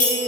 Thank okay. you.